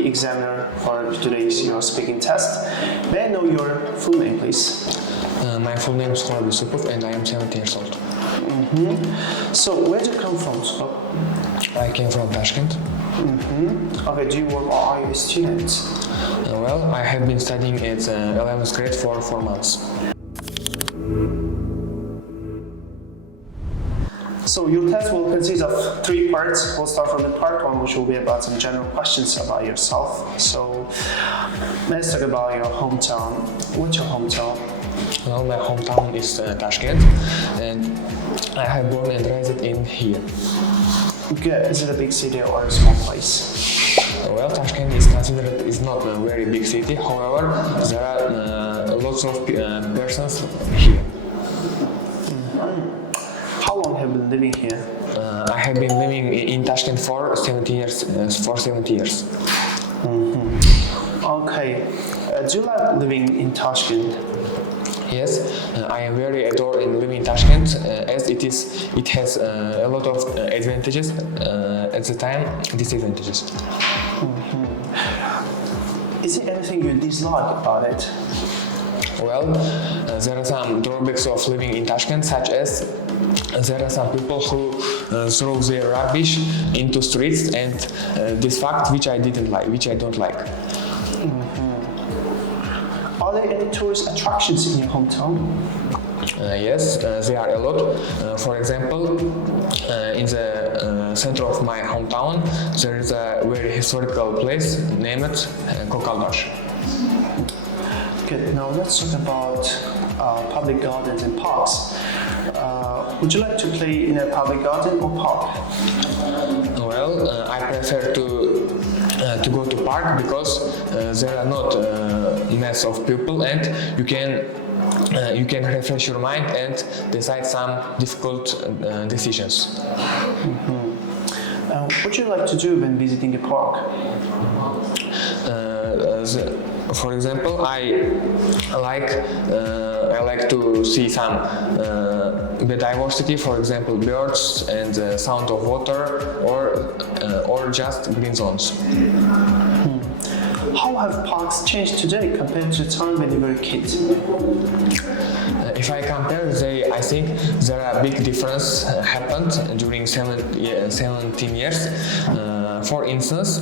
the examiner for today's your speaking test. May I know your full name, please? My full name is Uzoq and I am 17 years old. So, where do you come from, Uzoq? I came from Tashkent. Okay, do you work or are you a student? Well, I have been studying at 11th grade for 4 months. So your test will consist of 3 parts. We'll start from the part 1, which will be about some general questions about yourself. So let's talk about your hometown. What's your hometown? Well, my hometown is Tashkent, and I have born and raised in here. Good. Is it a big city or a small place? Well, Tashkent is considered is not a very big city. However, there are lots of persons here. How long have you been living here? I have been living in Tashkent for 70 years. Okay. Do you like living in Tashkent? Yes, I am very adored in living in Tashkent as it has a lot of advantages at the time, disadvantages. Is there anything you dislike about it? Well, there are some drawbacks of living in Tashkent, such as there are some people who throw their rubbish into streets, and this fact which I don't like. Are there any tourist attractions in your hometown? Yes, there are a lot. For example, in the center of my hometown, there is a very historical place named Kokaldash. Good. Now let's talk about public gardens and parks. Would you like to play in a public garden or park? Well, I prefer to go to park because there are not mass of people, and you can refresh your mind and decide some difficult decisions. What do you like to do when visiting a park? For example, I like to see some biodiversity, for example, birds and the sound of water, or just green zones. How have parks changed today compared to the time when you were a kid? If I compare, I think there are big difference happened during 17 years. For instance,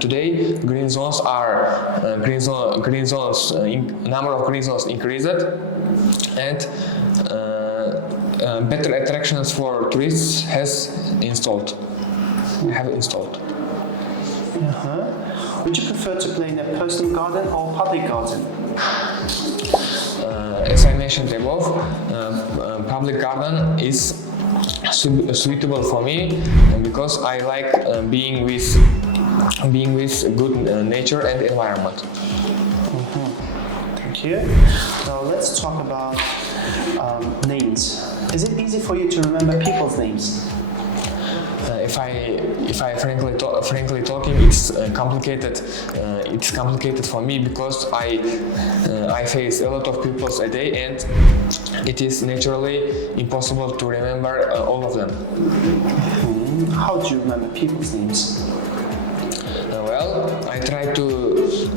today green zones number of green zones increased, and better attractions for tourists have installed. Would you prefer to play in a personal garden or public garden? As I mentioned above, public garden is suitable for me because I like being with good nature and environment. Thank you. Now let's talk about names. Is it easy for you to remember people's names? If I frankly talking, it's complicated. It's complicated for me because I face a lot of people a day, and it is naturally impossible to remember all of them. How do you remember people's names? Well,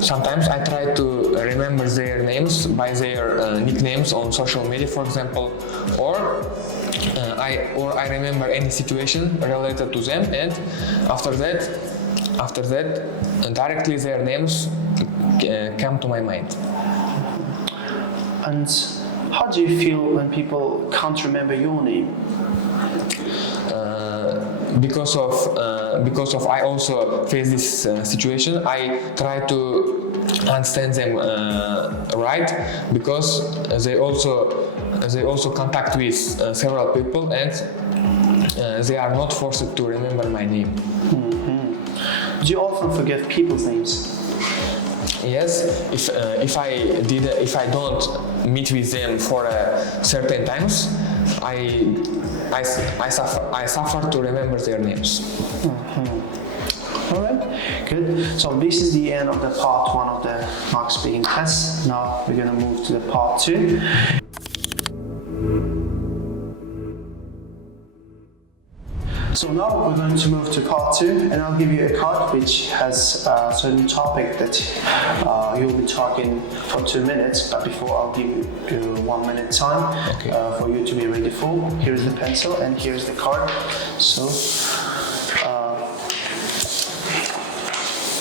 sometimes I try to remember their names by their nicknames on social media, for example, or I remember any situation related to them, and after that, directly their names come to my mind. And how do you feel when people can't remember your name? Because of I also face this situation. I try to understand them right, because they also contact with several people, and they are not forced to remember my name. Do you often forget people's names? Yes, if I don't meet with them for certain times, I suffer to remember their names. Alright, good. So this is the end of the part 1 of the mock speaking test. Now we're going to move to the part 2. So now we're going to move to part 2, and I'll give you a card which has a certain topic that you'll be talking for 2 minutes, but before I'll give you 1 minute time for you to be ready for. Here's the pencil and here's the card. So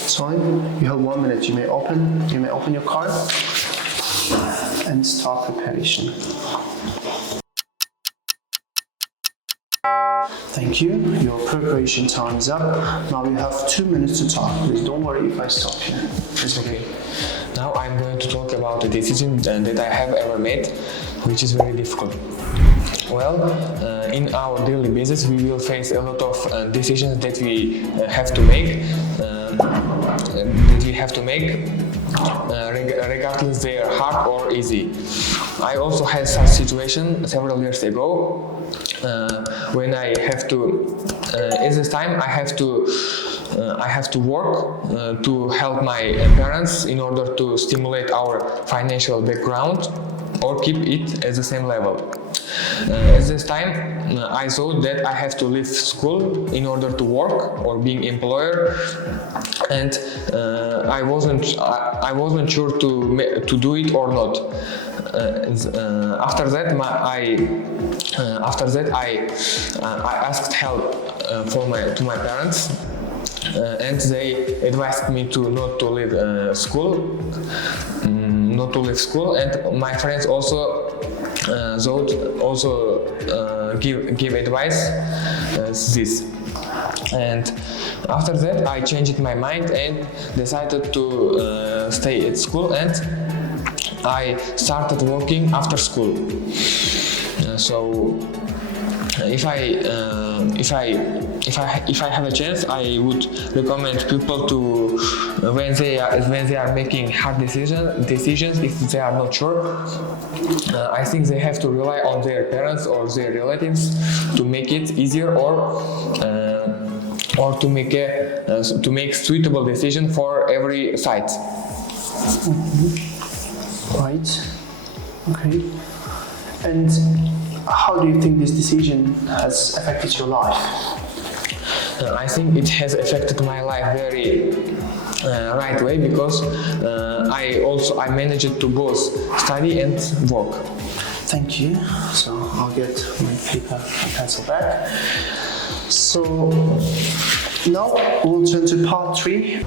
time, you have 1 minute. You may open your card and start preparation. Thank you. Your preparation time is up. Now you have 2 minutes to talk. Please don't worry if I stop you. It's okay. Now I'm going to talk about a decision that I have ever made, which is very difficult. Well, in our daily basis, we will face a lot of decisions that we have to make. Regardless they are hard or easy. I also had such situation several years ago when I have to. At this time, I have to work to help my parents in order to stimulate our financial background or keep it at the same level. At this time, I thought that I have to leave school in order to work or being employer, and I wasn't sure to do it or not. After that, I asked help to my parents, and they advised me to not to leave school, and my friends also give advice this. And after that, I changed my mind and decided to stay at school, and I started working after school. So if I have a chance, I would recommend people to when they are making hard decisions if they are not sure. I think they have to rely on their parents or their relatives to make it easier, or to make suitable decision for every side. Right. Okay. And how do you think this decision has affected your life? I think it has affected my life very right way, because I managed to both study and work. Thank you. So I'll get my paper and pencil back. So now we'll turn to part 3.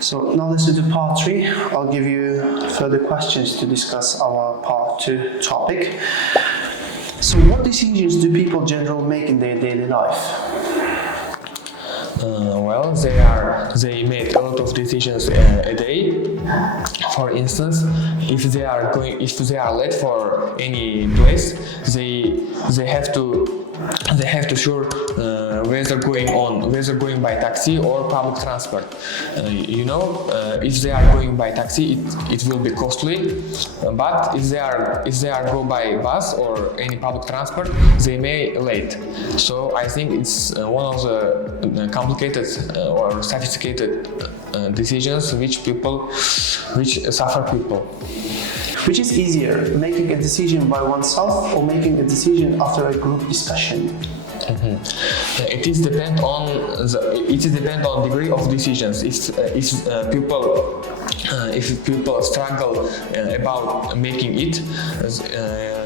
So now this is the part 3. I'll give you further questions to discuss our part 2 topic. So what decisions do people generally make in their daily life? Well, they make a lot of decisions a day. For instance, if they are late for any place, they have to sure whether going by taxi or public transport. If they are going by taxi, it will be costly. But if they are go by bus or any public transport, they may late. So I think it's one of the complicated or sophisticated decisions which suffer people. Which is easier, making a decision by oneself or making a decision after a group discussion? It is depend on degree of decisions. If people struggle about making it,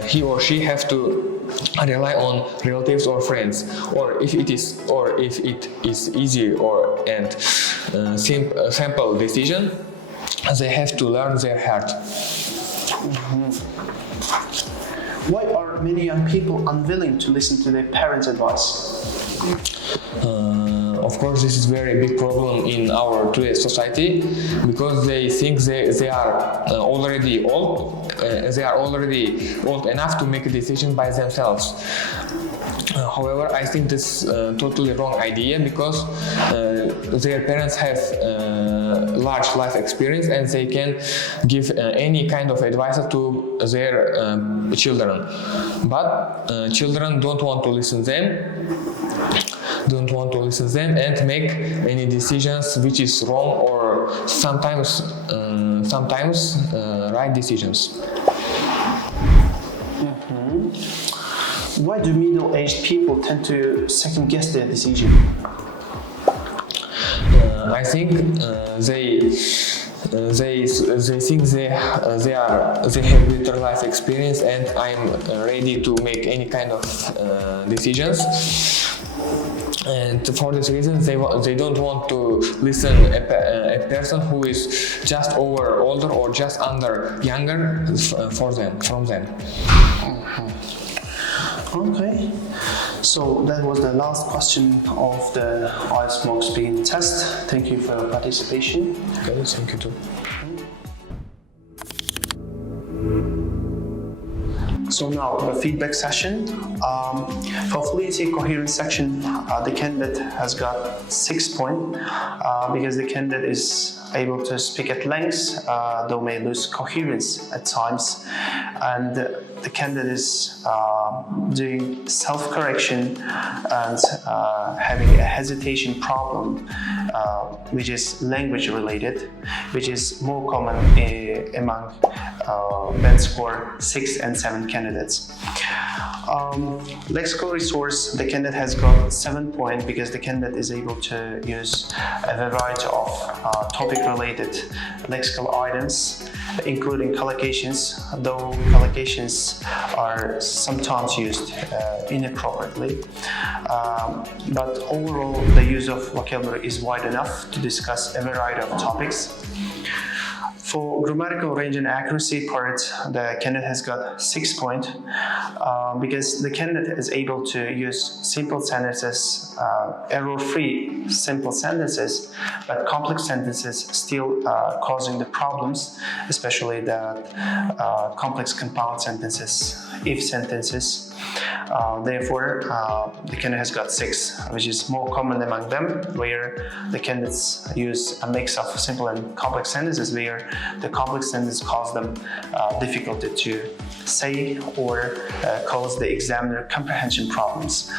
he or she have to rely on relatives or friends. Or if it is easy and simple decision, they have to learn their heart. Why are many young people unwilling to listen to their parents' advice? Of course, this is a very big problem in our today's society, because they think they are already old. They are already old enough to make a decision by themselves. However, I think this is a totally wrong idea, because their parents have large life experience and they can give any kind of advice to their children. But children don't want to listen them and make any decisions which is wrong, or sometimes right decisions. Why do middle-aged people tend to second-guess their decision? I think they think they have better life experience, and I'm ready to make any kind of decisions. And for this reason, they don't want to listen a person who is just older or just under younger from them. Okay, so that was the last question of the IELTS Speaking test. Thank you for your participation. Okay, thank you too. So now the feedback session. For fluency coherence section, the candidate has got 6 points because the candidate is able to speak at length, though may lose coherence at times, and the candidate is doing self-correction and having a hesitation problem, which is language related, which is more common among band score 6 and 7 candidates. Lexical resource, the candidate has got 7 points because the candidate is able to use a variety of topic-related lexical items, including collocations, though collocations are sometimes used inappropriately. But overall, the use of vocabulary is wide enough to discuss a variety of topics. For grammatical range and accuracy part, the candidate has got 6 points because the candidate is able to use simple sentences, error-free simple sentences, but complex sentences still causing the problems, especially the complex compound sentences, if sentences. Therefore, the candidate has got 6, which is more common among them, where the candidates use a mix of simple and complex sentences, where the complex sentence cause them difficulty to say or cause the examiner comprehension problems.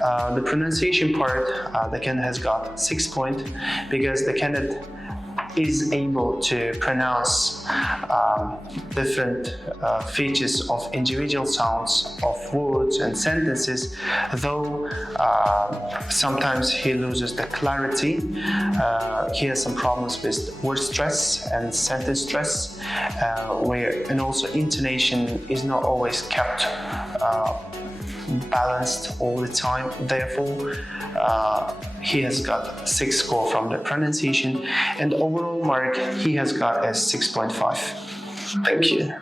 The pronunciation part, the candidate has got 6 points because the candidate is able to pronounce different features of individual sounds of words and sentences, though sometimes he loses the clarity. He has some problems with word stress and sentence stress, and also intonation is not always kept balanced all the time. Therefore, he has got 6 score from the pronunciation, and overall mark he has got a 6.5. Thank you.